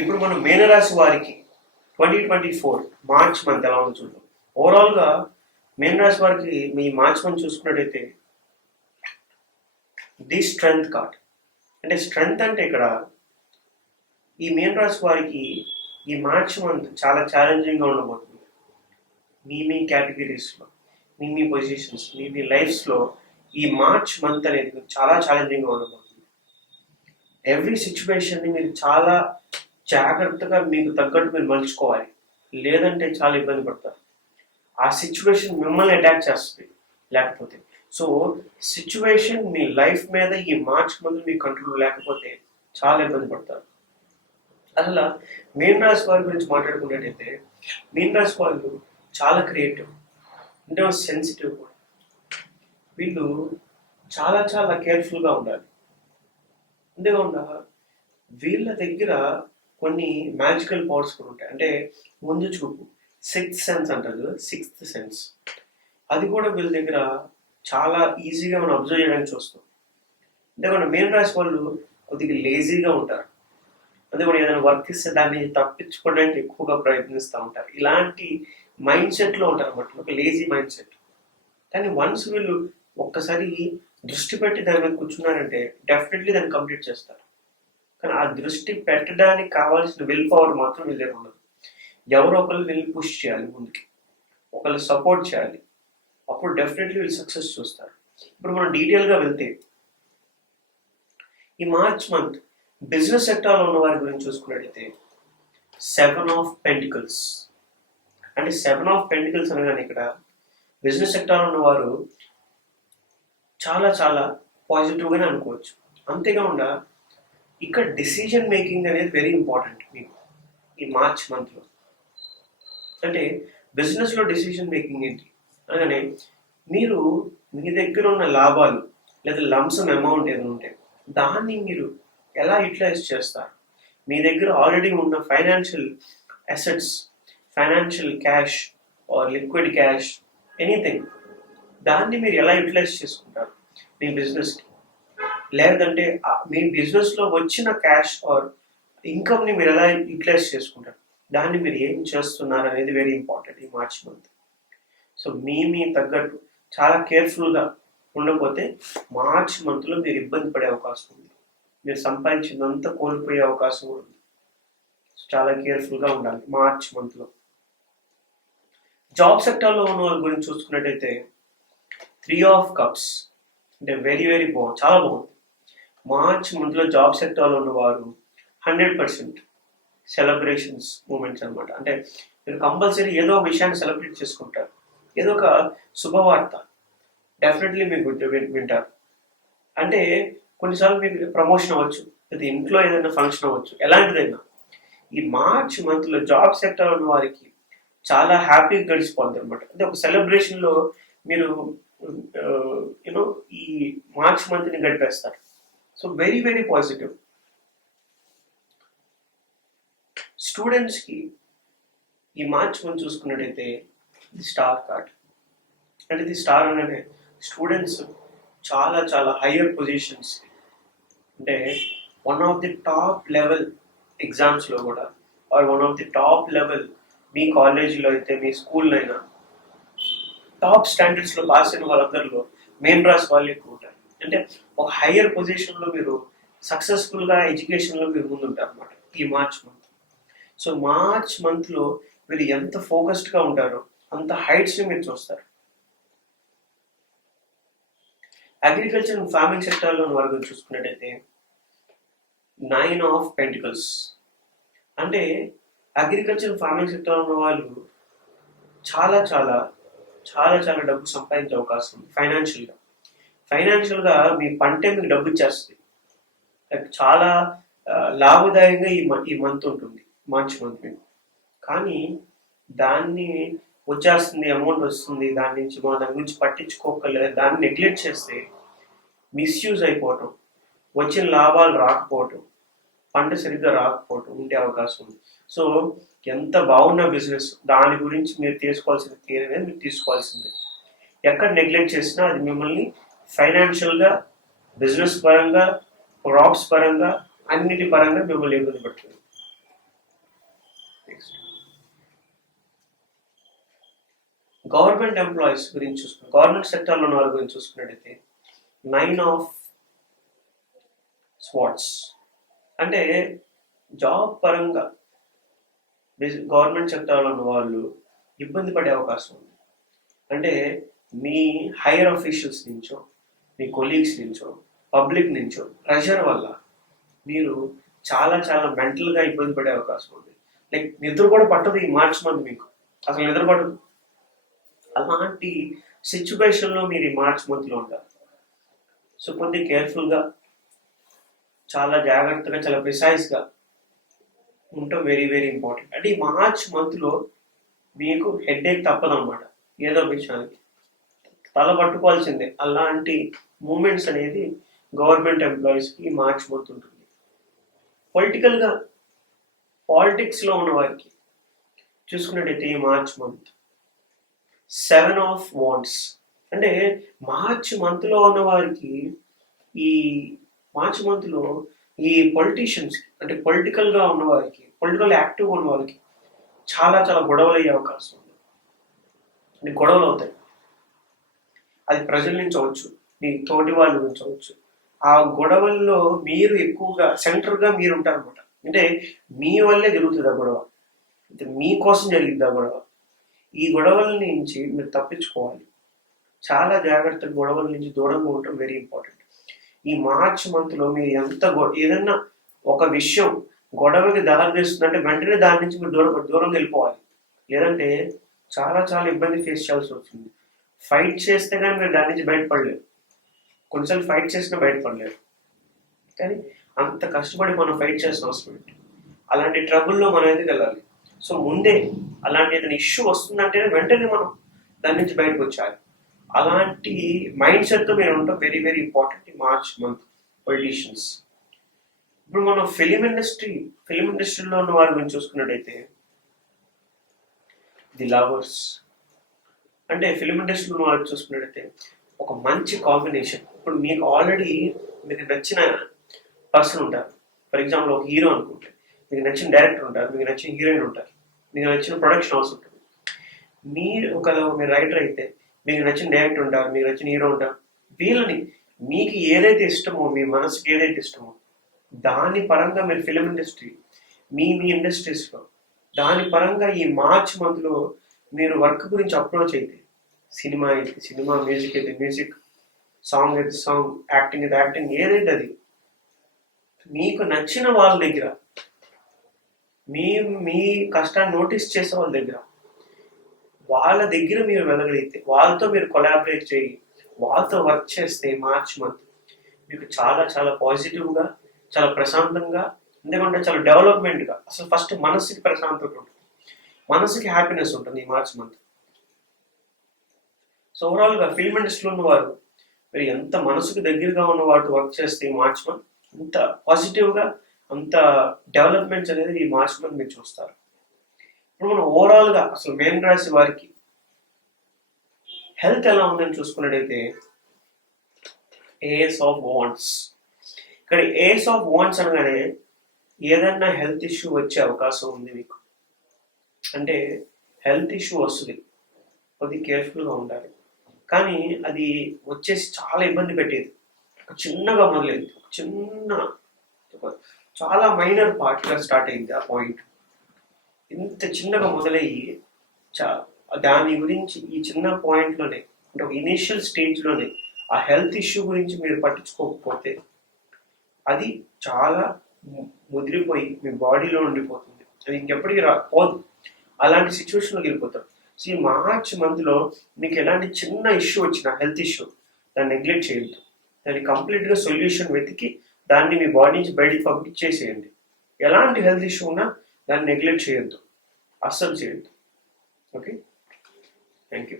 ఇప్పుడు మనం మీనరాశి వారికి twenty twenty four March month ఎలా ఉందో చూద్దాం. ఓవరాల్గా మీనరాశి వారికి మీ మార్చ్ మంత్ చూసుకున్నట్టయితే ది స్ట్రెంగ్త్ కార్డ్. అంటే స్ట్రెంగ్త్ అంటే ఇక్కడ ఈ మీనరాశి వారికి ఈ మార్చ్ మంత్ చాలా ఛాలెంజింగ్గా ఉండబోతుంది. మీ మీ కేటగిరీస్లో మీ మీ పొజిషన్స్ మీ మీ లైఫ్స్లో ఈ మార్చ్ మంత్ అనేది చాలా ఛాలెంజింగ్గా ఉండబోతుంది. ఎవ్రీ సిచ్యువేషన్ని మీరు చాలా జాగ్రత్తగా మీకు తగ్గట్టు మీరు మలుచుకోవాలి. లేదంటే చాలా ఇబ్బంది పడతారు. ఆ సిచ్యువేషన్ మిమ్మల్ని అటాక్ చేస్తుంది. లేకపోతే సో సిచ్యువేషన్ మీ లైఫ్ మీద ఈ మార్చ్ మంత్ మీ కంట్రోల్ లేకపోతే చాలా ఇబ్బంది పడతారు. అసలు మీన్ రాశి వారి గురించి మాట్లాడుకున్నట్టయితే మీన్ రాశి వాళ్ళు చాలా క్రియేటివ్ అంటే సెన్సిటివ్ కూడా. వీళ్ళు చాలా చాలా కేర్ఫుల్గా ఉండాలి. అంతేకాకుండా వీళ్ళ దగ్గర కొన్ని మ్యాజికల్ పవర్స్ కూడా ఉంటాయి. అంటే ముందు చూపు సిక్స్త్ సెన్స్ అంటారు కదా సిక్స్త్ సెన్స్ అది కూడా వీళ్ళ దగ్గర చాలా ఈజీగా మనం అబ్జర్వ్ చేయడానికి చూస్తాం. అంటే మన మెయిన్ రాసి వాళ్ళు కొద్దిగా లేజీగా ఉంటారు. అదే మనం ఏదైనా వర్క్ ఇస్తే దాన్ని తప్పించుకోవడానికి ఎక్కువగా ప్రయత్నిస్తూ ఉంటారు. ఇలాంటి మైండ్ సెట్లో ఉంటారు అన్నమాట ఒక లేజీ మైండ్ సెట్ కానీ వన్స్ వీళ్ళు ఒక్కసారి దృష్టి పెట్టి దాని మీద కూర్చున్నారంటే డెఫినెట్లీ దాన్ని కంప్లీట్ చేస్తారు. కానీ ఆ దృష్టి పెట్టడానికి కావాల్సిన విల్ పవర్ మాత్రం వీళ్ళే ఉండదు. ఎవరో ఒకరు వీళ్ళు పుష్ చేయాలి ముందుకి. ఒకళ్ళు సపోర్ట్ చేయాలి. అప్పుడు డెఫినెట్లీ వీళ్ళు సక్సెస్ చూస్తారు. ఇప్పుడు మనం డీటెయిల్గా వెళ్తే ఈ మార్చ్ మంత్ బిజినెస్ సెక్టార్లో ఉన్న వారి గురించి చూసుకున్నట్లయితే సెవెన్ ఆఫ్ పెంటికల్స్ అంటే సెవెన్ ఆఫ్ పెంటికల్స్ అనగానే ఇక్కడ బిజినెస్ సెక్టార్లో ఉన్నవారు చాలా చాలా పాజిటివ్గానే అనుకోవచ్చు. అంతేకాకుండా ఇక్కడ డిసిజన్ మేకింగ్ అనేది వెరీ ఇంపార్టెంట్ మీకు ఈ మార్చ్ మంత్లో అంటే బిజినెస్లో డిసిజన్ మేకింగ్ ఏంటి? అనగానే మీరు మీ దగ్గర ఉన్న లాభాలు లేదా లంసమ్ అమౌంట్ ఏదైనా ఉంటే దాన్ని మీరు ఎలా యూటిలైజ్ చేస్తారు? మీ దగ్గర ఆల్రెడీ ఉన్న financial assets financial cash or liquid cash anything దాన్ని మీరు ఎలా యూటిలైజ్ చేసుకుంటారు? మీ బిజినెస్కి లేదంటే ఆ- మీ బిజినెస్లో వచ్చిన క్యాష్ ఆర్ ఇన్కమ్ని మీరు ఎలా యూటిలైజ్ చేసుకుంటారు? దాన్ని మీరు ఏం చేస్తున్నారు అనేది వెరీ ఇంపార్టెంట్ ఈ మార్చ్ మంత్ సో మీ మీ తగ్గట్టు చాలా కేర్ఫుల్గా ఉండకపోతే మార్చ్ మంత్లో మీరు ఇబ్బంది పడే అవకాశం ఉంది. మీరు సంపాదించినంత కోల్పోయే అవకాశం కూడా ఉంది. చాలా కేర్ఫుల్గా ఉండాలి మార్చ్ మంత్లో జాబ్ సెక్టర్లో ఉన్న వాళ్ళ గురించి చూసుకున్నట్టయితే త్రీ ఆఫ్ కప్స్ అంటే వెరీ వెరీ బాగుంది చాలా బాగుంది. మార్చ్ మంత్లో జాబ్ సెక్టర్లో ఉన్నవారు హండ్రెడ్ పర్సెంట్ సెలబ్రేషన్స్ మూమెంట్స్ అన్నమాట. అంటే మీరు కంపల్సరీ ఏదో ఒక విషయాన్ని సెలబ్రేట్ చేసుకుంటారు. ఏదో ఒక శుభవార్త. డెఫినెట్లీ మీకు వింటారు. అంటే కొన్నిసార్లు మీకు ప్రమోషన్ అవ్వచ్చు. లేదా ఇంట్లో ఏదైనా ఫంక్షన్ అవ్వచ్చు. ఎలాంటిదైనా. ఈ మార్చ్ మంత్లో జాబ్ సెక్టర్ ఉన్న వారికి చాలా హ్యాపీగా గడిచిపోతుంది అనమాట అంటే ఒక సెలబ్రేషన్లో మీరు యూనో ఈ మార్చ్ మంత్ని గడిపేస్తారు. సో వెరీ వెరీ పాజిటివ్ స్టూడెంట్స్కి ఈ మార్చ్ మనం చూసుకున్నట్టయితే ఇది స్టార్ కార్డ్ అంటే ఇది స్టార్ అనేది స్టూడెంట్స్ చాలా చాలా హయ్యర్ పొజిషన్స్ అంటే one of the top level ఎగ్జామ్స్లో కూడా or one of the top level మీ కాలేజీలో అయితే మీ స్కూల్లో అయినా టాప్ స్టాండర్డ్స్లో పాస్ అయిన వాళ్ళందరిలో మెయిన్ రాసి వాళ్ళు ఎక్కువ ఉంటారు అంటే ఒక హయ్యర్ పొజిషన్లో మీరు సక్సెస్ఫుల్గా ఎడ్యుకేషన్లో మీరు ముందుంటారు అనమాట ఈ మార్చ్ మంత్ సో మార్చ్ మంత్లో మీరు ఎంత ఫోకస్డ్గా ఉంటారో అంత హైట్స్ని మీరు చూస్తారు. అగ్రికల్చర్ అండ్ ఫార్మింగ్ సెక్టార్లో ఉన్న చూసుకున్నట్టయితే నైన్ ఆఫ్ పెంటికల్స్ అంటే అగ్రికల్చర్ ఫార్మింగ్ సెక్టర్ ఉన్న వాళ్ళు చాలా చాలా చాలా చాలా డబ్బు సంపాదించే అవకాశం ఉంది ఫైనాన్షియల్గా ఫైనాన్షియల్గా మీ పంటే మీకు డబ్బు ఇచ్చేస్తుంది చాలా లాభదాయకంగా లాభదాయంగా ఈ ఈ మంత్ ఉంటుంది. మార్చి మంత్ మీకు కానీ దాన్ని వచ్చేస్తుంది అమౌంట్ వస్తుంది దాని నుంచి మనం దాని గురించి పట్టించుకోకలేదు దాన్ని నెగ్లెక్ట్ చేస్తే మిస్యూజ్ అయిపోవటం వచ్చిన లాభాలు రాకపోవటం పంట సరిగ్గా రాకపోవటం ఉండే అవకాశం ఉంది. సో ఎంత బాగున్న బిజినెస్ దాని గురించి మీరు తీసుకోవాల్సిన కేర్ అనేది మీరు తీసుకోవాల్సిందే. ఎక్కడ నెగ్లెక్ట్ చేసినా అది మిమ్మల్ని ఫైనాన్షియల్గా బిజినెస్ పరంగా క్రాప్స్ పరంగా అన్నిటి పరంగా మిమ్మల్ని ఇబ్బంది పెడుతుంది గవర్నమెంట్ ఎంప్లాయీస్ గురించి చూసుకున్న గవర్నమెంట్ సెక్టర్లో ఉన్న వాళ్ళ గురించి చూసుకున్నట్టయితే నైన్ ఆఫ్ స్పాట్స్ అంటే జాబ్ పరంగా గవర్నమెంట్ సెక్టర్లో ఉన్న వాళ్ళు ఇబ్బంది పడే అవకాశం ఉంది. అంటే మీ హైయర్ అఫీషియల్స్ నుంచో మీ కొలీగ్స్ నుంచో పబ్లిక్ నుంచో ప్రెషర్ వల్ల మీరు చాలా చాలా మెంటల్గా ఇబ్బంది పడే అవకాశం ఉంది. లైక్ నిద్ర కూడా పట్టదు ఈ మార్చ్ మంత్ మీకు. అసలు నిద్ర పడదు అలాంటి సిచ్యువేషన్లో మీరు ఈ మార్చ్ మంత్లో ఉంటారు సో కొద్ది కేర్ఫుల్గా చాలా జాగ్రత్తగా చాలా ప్రిసైజ్గా ఉండటం వెరీ వెరీ ఇంపార్టెంట్ అంటే ఈ మార్చ్ మంత్లో మీకు హెడ్ ఏక్ తప్పదన్నమాట. ఏదో విషయానికి తల పట్టుకోవాల్సిందే అలాంటి మూమెంట్స్ అనేది గవర్నమెంట్ ఎంప్లాయీస్కి మార్చ్ మంత్ ఉంటుంది పొలిటికల్గా పాలిటిక్స్లో ఉన్న వారికి చూసుకున్నట్టయితే ఈ March month seven of wands అంటే మార్చ్ మంత్లో ఉన్న వారికి ఈ మార్చ్ మంత్లో ఈ పొలిటీషియన్స్కి అంటే పొలిటికల్గా ఉన్న వారికి పొలిటికల్ యాక్టివ్ ఉన్న వారికి చాలా చాలా గొడవలు అయ్యే అవకాశం ఉంది. అంటే గొడవలు అవుతాయి అది ప్రజల నుంచి అవచ్చు మీ తోటి వాళ్ళ నుంచి అవచ్చు ఆ గొడవల్లో మీరు ఎక్కువగా సెంటర్గా మీరు ఉంటారనమాట అంటే మీ వల్లే జరుగుతుంది ఆ గొడవ. మీకోసం జరిగింది ఆ గొడవ. ఈ గొడవల నుంచి మీరు తప్పించుకోవాలి. చాలా జాగ్రత్తగా గొడవల నుంచి దూరంగా ఉండటం వెరీ ఇంపార్టెంట్ ఈ మార్చ్ మంత్లో మీరు ఎంత ఏదన్నా ఒక విషయం గొడవకి దారి తీస్తుందంటే వెంటనే దాని నుంచి మీరు దూరం దూరం వెళ్ళిపోవాలి. లేదంటే చాలా చాలా ఇబ్బంది ఫేస్ చేయాల్సి వస్తుంది. ఫైట్ చేస్తే కానీ మీరు దాని నుంచి బయటపడలేరు కొన్నిసార్లు ఫైట్ చేసినా బయటపడలేరు కానీ అంత కష్టపడి మనం ఫైట్ చేసిన అవసరం అలాంటి ట్రబుల్లో మనం ఎందుకు వెళ్ళాలి? సో ముందే అలాంటి ఏదైనా ఇష్యూ వస్తుందంటే వెంటనే మనం దాని నుంచి బయటకు వచ్చాలి. అలాంటి మైండ్ సెట్తో మీరు ఉండటం వెరీ వెరీ ఇంపార్టెంట్ ఈ మార్చ్ మంత్ పొలిటీషియన్స్ ఇప్పుడు మనం ఫిలిం ఇండస్ట్రీ ఫిలిం ఇండస్ట్రీలో ఉన్న వారి గురించి చూసుకున్నట్టయితే ది లవర్స్ అంటే ఫిలిం ఇండస్ట్రీలో ఉన్న వాళ్ళు చూసుకున్నట్టయితే ఒక మంచి కాంబినేషన్ ఇప్పుడు మీకు ఆల్రెడీ మీకు నచ్చిన పర్సన్ ఉంటారు. ఫర్ ఎగ్జాంపుల్ ఒక హీరో అనుకుంటే. మీకు నచ్చిన డైరెక్టర్ ఉంటారు. మీకు నచ్చిన హీరోయిన్ ఉంటారు. మీకు నచ్చిన ప్రొడక్షన్ హౌస్ ఉంటుంది. మీరు ఒక మీరు రైటర్ అయితే మీకు నచ్చిన డైరెక్టర్ ఉంటారు. మీకు నచ్చిన హీరో ఉంటారు. వీళ్ళని మీకు ఏదైతే ఇష్టమో మీ మనసుకి ఏదైతే ఇష్టమో దాని పరంగా మీరు ఫిలిం ఇండస్ట్రీ మీ మీ ఇండస్ట్రీస్లో దాని పరంగా ఈ మార్చ్ మంత్లో మీరు వర్క్ గురించి అప్రోచ్ అయితే సినిమా అయితే సినిమా మ్యూజిక్ అయితే మ్యూజిక్ సాంగ్ అయితే సాంగ్ యాక్టింగ్ అయితే యాక్టింగ్ ఏదైతే అది. మీకు నచ్చిన వాళ్ళ దగ్గర మీ మీ కష్టాన్ని నోటీస్ చేసే వాళ్ళ దగ్గర వాళ్ళ దగ్గర మీరు వెళ్ళగలిగితే వాళ్ళతో మీరు కొలాబరేట్ చేయి వాళ్ళతో వర్క్ చేస్తే మార్చ్ మంత్ మీకు చాలా చాలా పాజిటివ్గా చాలా ప్రశాంతంగా ఎందుకంటే చాలా డెవలప్మెంట్గా అసలు ఫస్ట్ మనసుకి ప్రశాంతత ఉంటుంది. మనసుకి హ్యాపీనెస్ ఉంటుంది ఈ మార్చ్ మంత్. సో ఓవరాల్గా ఫిల్మ్ ఇండస్ట్రీలో ఉన్నవారు మరి ఎంత మనసుకు దగ్గరగా ఉన్న వాటి వర్క్ చేస్తే ఈ మార్చ్ మంత్ అంత పాజిటివ్గా అంత డెవలప్మెంట్స్ అనేది ఈ మార్చ్ మంత్ మీరు చూస్తారు. ఇప్పుడు మనం ఓవరాల్గా అసలు మేన్ రాశి వారికి హెల్త్ ఎలా ఉందని చూసుకున్నట్టయితే ఏస్ ఆఫ్ వాంట్స్ ఇక్కడ ఏస్ ఆఫ్ వాంట్స్ అనగానే ఏదన్నా హెల్త్ ఇష్యూ వచ్చే అవకాశం ఉంది మీకు. అంటే హెల్త్ ఇష్యూ వస్తుంది. కొద్ది కేర్ఫుల్గా ఉండాలి. కానీ అది వచ్చేసి చాలా ఇబ్బంది పెట్టేది. ఒక చిన్నగా మొదలైంది. ఒక చిన్న చాలా మైనర్ పార్ట్గా స్టార్ట్ అయింది ఆ పాయింట్ ఇంత చిన్నగా మొదలయ్యి చా దాని గురించి ఈ చిన్న పాయింట్లోనే అంటే ఒక ఇనీషియల్ స్టేజ్లోనే ఆ హెల్త్ ఇష్యూ గురించి మీరు పట్టించుకోకపోతే అది చాలా ముదిరిపోయి మీ బాడీలో ఉండిపోతుంది. అది ఇంకెప్పటికీ రా పోదు. అలాంటి సిచ్యువేషన్లోకి వెళ్ళిపోతారు ఈ మార్చ్ మంత్లో మీకు ఎలాంటి చిన్న ఇష్యూ వచ్చినా హెల్త్ ఇష్యూ దాన్ని నెగ్లెక్ట్ చేయొద్దు. దాన్ని కంప్లీట్గా సొల్యూషన్ వెతికి దాన్ని మీ బాడీ నుంచి బయటికి పంపించేసేయండి. ఎలాంటి హెల్త్ ఇష్యూ ఉన్నా దాన్ని నెగ్లెక్ట్ చేయొద్దు. అస్సలు చేయొద్దు. Okay thank you